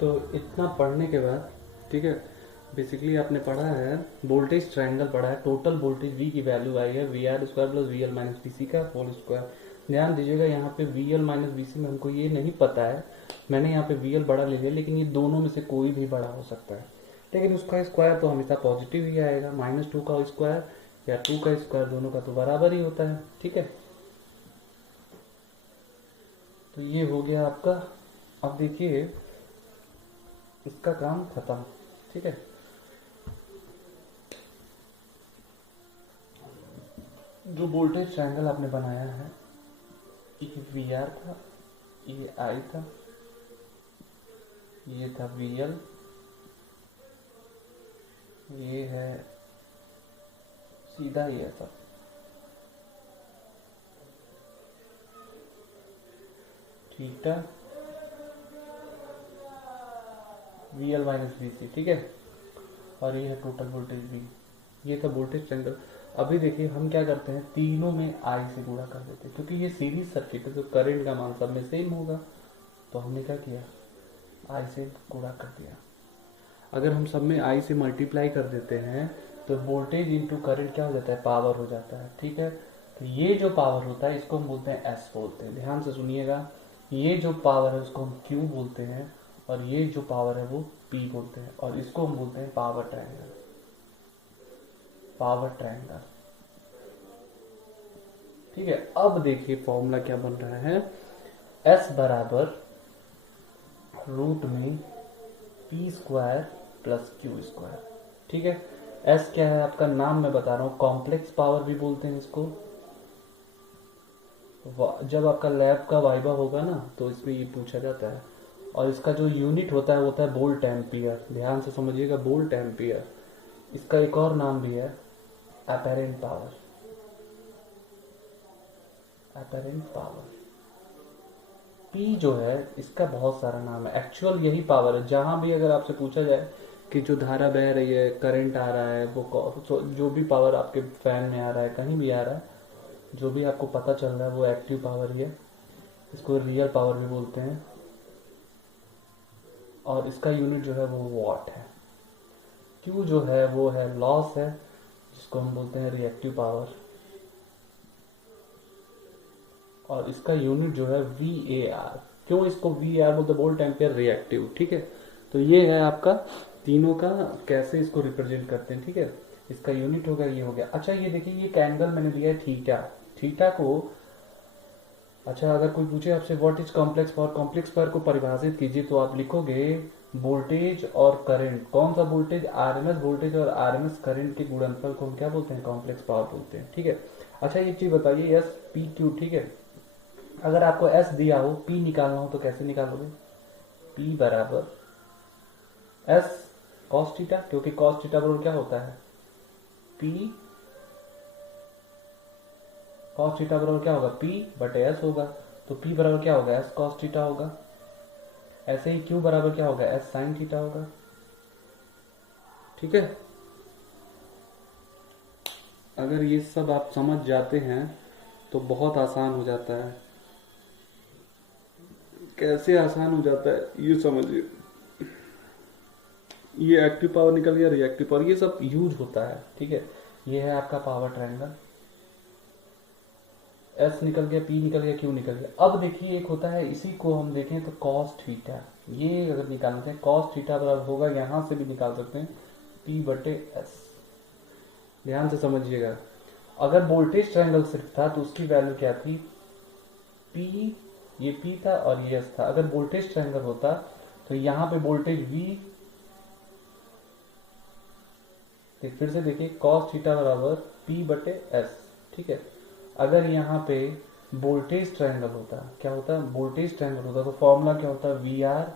तो इतना पढ़ने के बाद, ठीक है, बेसिकली आपने पढ़ा है वोल्टेज ट्रायंगल पढ़ा है, टोटल वोल्टेज वी की वैल्यू आई है V R square plus V L minus B C का होल स्क्वायर। ध्यान दीजिएगा यहाँ पे V L minus B C में हमको ये नहीं पता है, मैंने यहाँ पे वी एल बड़ा ले लिया, लेकिन ये दोनों में से कोई भी बड़ा हो सकता है, लेकिन उसका स्क्वायर तो हमेशा पॉजिटिव ही आएगा, माइनस टू का स्क्वायर या टू का स्क्वायर दोनों का तो बराबर ही होता है। ठीक है, तो ये हो गया आपका। अब देखिए इसका काम खत्म। ठीक है, जो वोल्टेज ट्रायंगल आपने बनाया है, ये वी आर था, ये आई था, ये था वी एल, ये है सीधा ये था। Theta V L minus B C. ठीक है, और ये है टोटल वोल्टेज वी। ये था वोल्टेज ट्रायंगल। अभी देखिए हम क्या करते हैं, तीनों में आई से गुणा कर देते हैं, क्योंकि ये सीरीज सर्किट है तो करंट का मान सब में सेम होगा, तो हमने क्या किया, आई से गुणा कर दिया। अगर हम सब में आई से मल्टीप्लाई कर देते हैं तो वोल्टेज इंटू करंट क्या हो जाता है, पावर हो जाता है। ठीक है, तो ये जो पावर होता है इसको हम बोलते हैं एस बोलते हैं। ध्यान से सुनिएगा, ये जो पावर है उसको हम क्यू बोलते हैं, और ये जो पावर है वो पी बोलते हैं, और इसको हम बोलते हैं पावर ट्रायंगल। Power triangle. ठीक है, अब देखिए फॉर्मूला क्या बन रहा है, एस बराबर रूट में P square plus Q square. ठीक है, एस क्या है आपका, नाम मैं बता रहा हूं, कॉम्प्लेक्स पावर भी बोलते हैं इसको। जब आपका लैब का वाइवा होगा ना तो इसमें ये पूछा जाता है, और इसका जो यूनिट होता है वो होता है वोल्ट एम्पियर। ध्यान से समझिएगा, वोल्ट एम्पियर। इसका एक और नाम भी है apparent power. Apparent power P जो है इसका बहुत सारा नाम है, एक्चुअल यही पावर है। जहां भी अगर आपसे पूछा जाए कि जो धारा बह रही है, करंट आ रहा है, वो जो भी पावर आपके फैन में आ रहा है, कहीं भी आ रहा है, जो भी आपको पता चल रहा है वो एक्टिव पावर ही है। इसको रियल पावर भी बोलते हैं, और इसका यूनिट जो है वो वॉट है। क्यू जो है वो है लॉस है, जिसको हम बोलते हैं रिएक्टिव पावर, और इसका यूनिट जो है वी ए आर। क्यों इसको वी आर बोलते, वोल्ट एम्पियर रिएक्टिव। ठीक है, तो ये है आपका तीनों का कैसे इसको रिप्रेजेंट करते हैं। ठीक है, इसका यूनिट हो गया, ये हो गया। अच्छा ये देखिए, ये कैंगल मैंने दिया है थीटा। थीटा को, अच्छा अगर कोई पूछे आपसे what is complex power, complex power को परिभाषित कीजिए, तो आप लिखोगे वोल्टेज और करंट। कौन सा वोल्टेज, आरएमएस वोल्टेज और आरएमएस करंट के गुणनफल को हम क्या बोलते हैं, कॉम्प्लेक्स पावर बोलते हैं। ठीक है, अच्छा ये चीज बताइए, एस पी क्यू। ठीक है, अगर आपको एस दिया हो, पी निकालना हो तो कैसे निकालोगे, पी बराबर एस कॉस थीटा, क्योंकि कॉस थीटा बराबर क्या होता है, पी कॉस थीटा बराबर क्या होगा, पी बटे एस होगा, तो पी बराबर क्या होगा, एस कॉस थीटा होगा। ऐसे ही क्यू बराबर क्या होगा, एस साइन थीटा होगा। ठीक है, अगर ये सब आप समझ जाते हैं तो बहुत आसान हो जाता है। कैसे आसान हो जाता है ये समझिए, ये एक्टिव पावर निकल गया, रिएक्टिव पावर, ये सब यूज होता है। ठीक है, ये है आपका पावर ट्रायंगल। एस निकल गया, पी निकल गया, क्यू निकल गया। अब देखिए एक होता है, इसी को हम देखें तो कॉस थीटा, ये अगर निकालना चाहें कॉस थीटा बराबर होगा, यहां से भी निकाल सकते हैं, पी बटे एस। ध्यान से समझिएगा, अगर वोल्टेज ट्रायंगल सिर्फ था तो उसकी वैल्यू क्या थी, पी, ये पी था और ये एस था। अगर वोल्टेज ट्रायंगल होता तो यहाँ पे वोल्टेज वी, फिर से देखिए कॉस थीटा बराबर पी बटे एस। ठीक है, अगर यहाँ पे वोल्टेज ट्रायंगल होता, क्या होता, वोल्टेज ट्रायंगल होता तो फॉर्मूला क्या होता, वी आर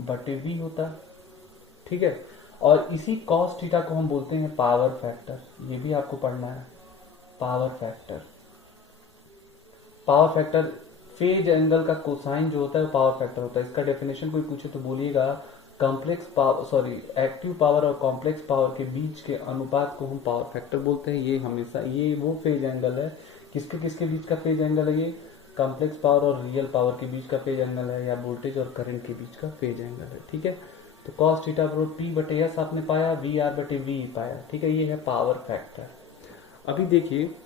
बटे वी होता। ठीक है, और इसी कॉस थीटा को हम बोलते हैं पावर फैक्टर। ये भी आपको पढ़ना है, power factor. Power factor, phase angle का कोसाइन जो होता है वो पावर फैक्टर होता है। इसका डेफिनेशन कोई पूछे तो बोलिएगा, complex power, sorry active power और कॉम्प्लेक्स पावर के बीच के अनुपात को हम पावर फैक्टर बोलते हैं। ये हमेशा, ये वो फेज एंगल है, किसके किसके बीच का फेज एंगल है ये, कॉम्प्लेक्स पावर और रियल पावर के बीच का फेज एंगल है, या वोल्टेज और करंट के बीच का फेज एंगल है। ठीक है, तो कॉस थीटा प्रो टी बटे एस आपने पाया, वी आर बटे वी पाया। ठीक है, ये है पावर फैक्टर। अभी देखिए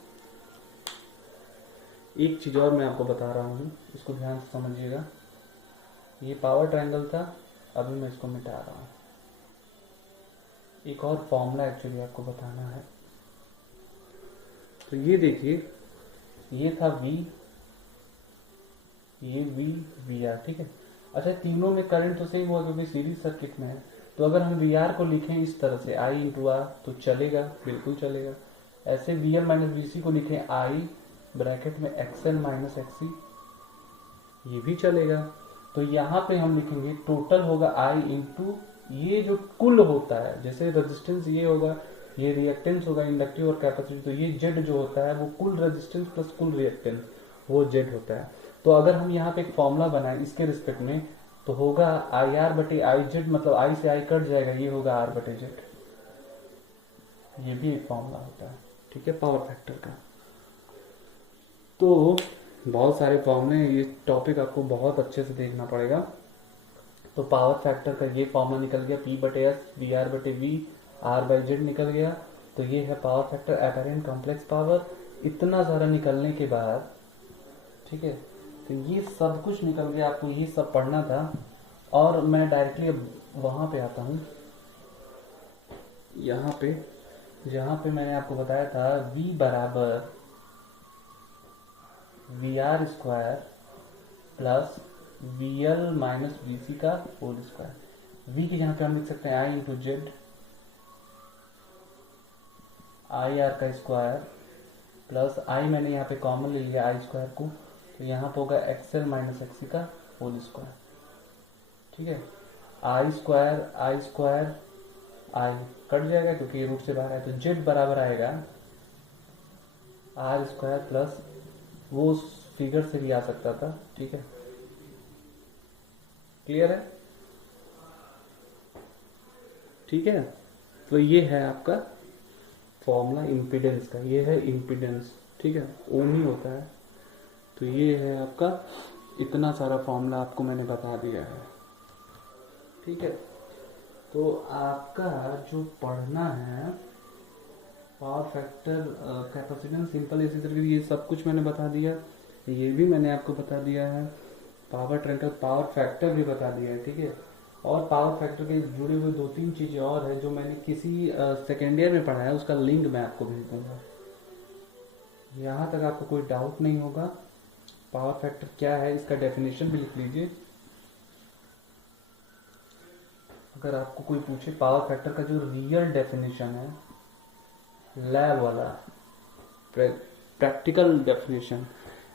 एक चीज और मैं आपको बता रहा हूँ, इसको ध्यान से समझिएगा। ये पावर ट्रायंगल था, अभी मैं इसको मिटा रहा हूँ। एक और फॉर्मूला एक्चुअली आपको बताना है। तो ये देखिए, ये था V, ये V, वी आर। ठीक है, अच्छा तीनों में करंट तो सेम हुआ क्योंकि सीरीज सर्किट में है। तो अगर हम वी आर को लिखें इस तरह से I इंटू आर तो चलेगा, बिल्कुल चलेगा। ऐसे वी एल माइनस वी सी को लिखें I ब्रैकेट में एक्स एल माइनस एक्स सी, ये भी चलेगा। तो यहाँ पे हम लिखेंगे टोटल होगा I इंटू ये जो कुल होता है, जैसे रेजिस्टेंस ये होगा, ये रिएक्टेंस होगा इंडक्टिव और कैपेसिटिव, तो ये जेड जो होता है वो कुल रेजिस्टेंस प्लस कुल रिएक्टेंस, वो जेड होता है। तो अगर हम यहाँ पे एक फॉर्मूला बनाए इसके रिस्पेक्ट में, तो होगा आई आर बटे आई जेड, मतलब आई से आई कट जाएगा, ये होगा आर बटे जेड। ये भी एक फॉर्मूला होता है। ठीक है, पावर फैक्टर का। तो बहुत सारे फॉर्मूले, ये टॉपिक आपको बहुत अच्छे से देखना पड़ेगा। तो पावर फैक्टर का ये फॉर्मूला निकल गया, P बटे एस, वी आर बटे वी, आर बाई जेड निकल गया। तो ये है power factor, apparent complex power. इतना सारा निकलने के बाद, ठीक है, तो ये सब कुछ निकल गया, आपको ये सब पढ़ना था। और मैं डायरेक्टली अब वहां पे आता हूँ, यहाँ पे जहाँ पे मैंने आपको बताया था V बराबर V R square plus V L minus V C का होल स्क्वायर। V की जहाँ पे हम लिख सकते हैं आई इंटू जेड, आई आर का स्क्वायर प्लस आई मैंने यहाँ पे कॉमन ले लिया आई स्क्वायर को, तो यहाँ पे होगा एक्सएल माइनस एक्सी का होल स्क्वायर। ठीक है, आई स्क्वायर आई कट जाएगा क्योंकि ये रूट से बाहर है, तो जेड बराबर आएगा आर स्क्वायर प्लस, वो फिगर से भी आ सकता था। ठीक है, क्लियर है? ठीक है, तो ये है आपका फॉर्मूला इम्पीडेंस का, ये है इम्पीडेंस। ठीक है, ओम ही होता है। तो ये है आपका, इतना सारा फॉर्मूला आपको मैंने बता दिया है। ठीक है, तो आपका जो पढ़ना है पावर फैक्टर, कैपेसिटेंस, सिंपल इसी तरीके, ये सब कुछ मैंने बता दिया, ये भी मैंने आपको बता दिया है। पावर ट्रैकर, पावर फैक्टर भी बता दिया है। ठीक है, और पावर फैक्टर के जुड़े हुए 2-3 चीज़ें और है जो मैंने किसी सेकेंड ईयर में पढ़ा है, उसका लिंक मैं आपको भेज दूंगा। यहाँ तक आपको कोई डाउट नहीं होगा। पावर फैक्टर क्या है, इसका डेफिनेशन भी लिख लीजिए। अगर आपको कोई पूछे पावर फैक्टर का जो रियल डेफिनेशन है, लैब वाला प्रैक्टिकल डेफिनेशन,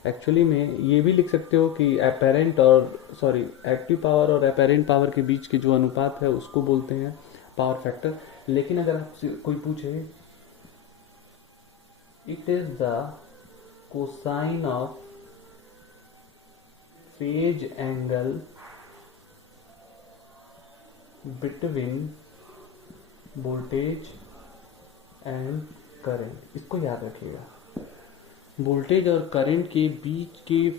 एक्चुअली में ये भी लिख सकते हो कि एक्टिव पावर और अपेरेंट पावर के बीच के जो अनुपात है उसको बोलते हैं पावर फैक्टर। लेकिन अगर आपसे कोई पूछे it is the cosine of phase angle between voltage and current, इसको याद रखिएगा। वोल्टेज और करंट के बीच के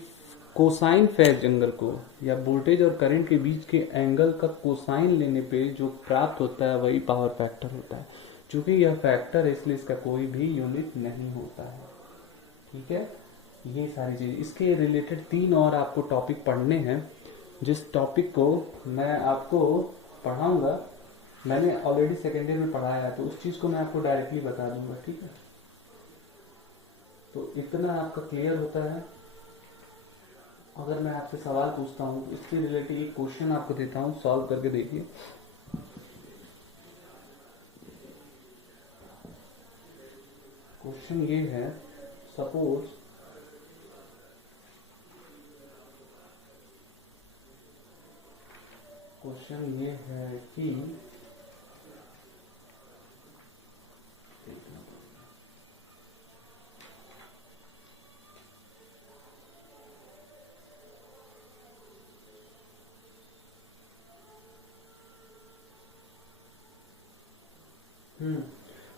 कोसाइन फेज एंगल को, या वोल्टेज और करंट के बीच के एंगल का कोसाइन लेने पे जो प्राप्त होता है वही पावर फैक्टर होता है। चूंकि यह फैक्टर है इसलिए इसका कोई भी यूनिट नहीं होता है। ठीक है, ये सारी चीज, इसके रिलेटेड 3 और आपको टॉपिक पढ़ने हैं, जिस टॉपिक को मैं आपको पढ़ाऊंगा, मैंने ऑलरेडी सेकेंड ईयर में पढ़ाया है, तो उस चीज को मैं आपको डायरेक्टली बता दूंगा। ठीक है, तो इतना आपका क्लियर होता है। अगर मैं आपसे सवाल पूछता हूँ इससे रिलेटेड, एक क्वेश्चन आपको देता हूँ, सॉल्व करके देखिए। क्वेश्चन ये है, सपोज क्वेश्चन ये है कि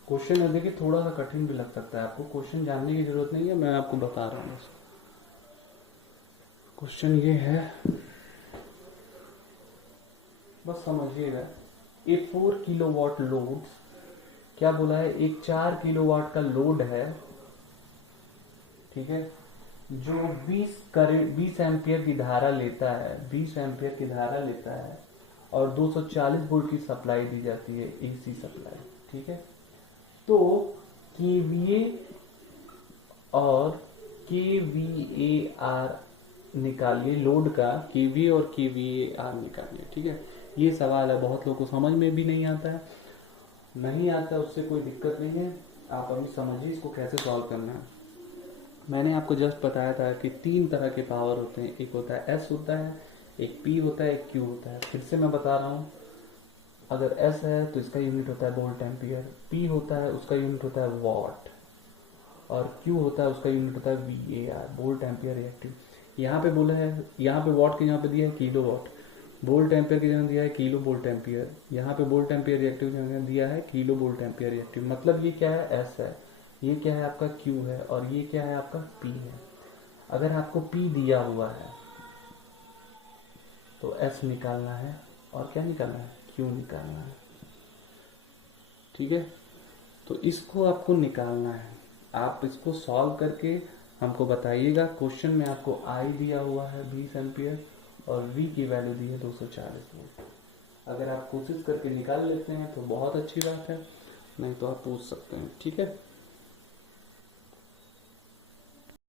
क्वेश्चन है, देखिए थोड़ा सा कठिन भी लग सकता है आपको, क्वेश्चन जानने की जरूरत नहीं है, मैं आपको बता रहा हूँ। क्वेश्चन ये है, बस समझिएगा, ए 4 किलोवाट लोड, क्या बोला है, एक 4 किलोवाट का लोड है, ठीक है, जो 20 एम्पियर की धारा लेता है, 20 एम्पियर की धारा लेता है, और 240 वोल्ट की सप्लाई दी जाती है, एसी सप्लाई, ठीक है। तो केवीए और केवीएआर निकालिए, लोड का केवीए और केवीएआर निकालिए, ठीक है। ये सवाल है, बहुत लोगों को समझ में भी नहीं आता है, नहीं आता उससे कोई दिक्कत नहीं है, आप अभी समझिए इसको कैसे सॉल्व करना है। मैंने आपको जस्ट बताया था कि 3 तरह के पावर होते हैं, एक होता है एस होता है, एक पी होता है, एक क्यू होता है। फिर से मैं बता रहा हूँ, अगर एस है तो इसका यूनिट होता है वोल्ट एम्पियर, पी होता है उसका यूनिट होता है वॉट, और क्यू होता है उसका यूनिट होता है V A R, volt ampere reactive. यहाँ पे बोला है, यहाँ पे वॉट के यहाँ पे दिया है किलो वॉट, वोल्ट एम्पियर की जगह दिया है किलो वोल्ट एम्पियर, यहाँ पे वोल्ट एम्पियर रिएक्टिव की जगह दिया है किलो वोल्ट एम्पियर रिएक्टिव। मतलब ये क्या है, एस है, ये क्या है आपका क्यू है, और ये क्या है आपका पी है। अगर आपको पी दिया हुआ है तो एस निकालना है, और क्या निकालना है, क्यू निकालना है, ठीक है। तो इसको आपको निकालना है, आप इसको सॉल्व करके हमको बताइएगा। क्वेश्चन में आपको आई दिया हुआ है 20 एम्पियर और वी की वैल्यू दी है 240 वोल्ट। अगर आप कोशिश करके निकाल लेते हैं तो बहुत अच्छी बात है, नहीं तो आप पूछ सकते हैं, ठीक है।